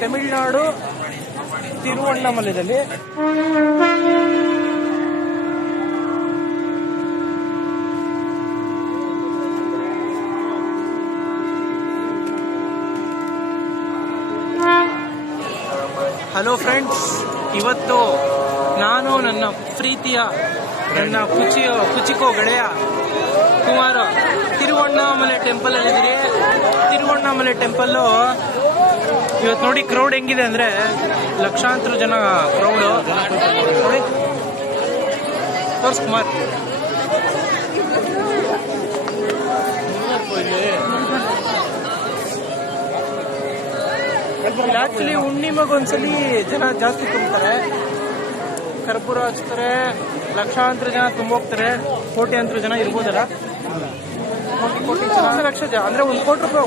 Tamil Nadu ತಿರುವಣ್ಣಾಮಲೈದಲ್ಲಿ hello friends, ಇವತ್ತು ನಾನು ನನ್ನ ಪ್ರೀತಿಯ ನನ್ನ ಕುಚಿಕೋ ಗೆಳೆಯ ಕುಮಾರ್ ತಿರುವಣ್ಣಾಮಲೈ ಟೆಂಪಲ್ ಅಲ್ಲಿದ್ದೀರಿ. ತಿರುವಣ್ಣಾಮಲೈ ಟೆಂಪಲ್ಲು ಇವತ್ತು ನೋಡಿ ಕ್ರೌಡ್ ಹೆಂಗಿದೆ ಅಂದರೆ ಲಕ್ಷಾಂತರ ಜನ ಕ್ರೌಡು ನೋಡಿ. ತೋರ್ಸ್ ಕುಮಾರ್. ಆಕ್ಚುಲಿ ಹುಣ್ಣಿಮೆಗೊಂದ್ಸಲಿ ಜನ ಜಾಸ್ತಿ ತುಂಬ್ತಾರೆ, ಕರ್ಪೂರ ಹಚ್ತಾರೆ, ಲಕ್ಷಾಂತರ ಜನ ತುಂಬೋಗ್ತಾರೆ, ಕೋಟ್ಯಾಂತರ ಜನ ಇರ್ಬೋದಲ್ಲ, ಕೋಟಿ ಲಕ್ಷ ಜನ ಅಂದ್ರೆ 1 ಕೋಟಿ ರೂಪಾಯಿ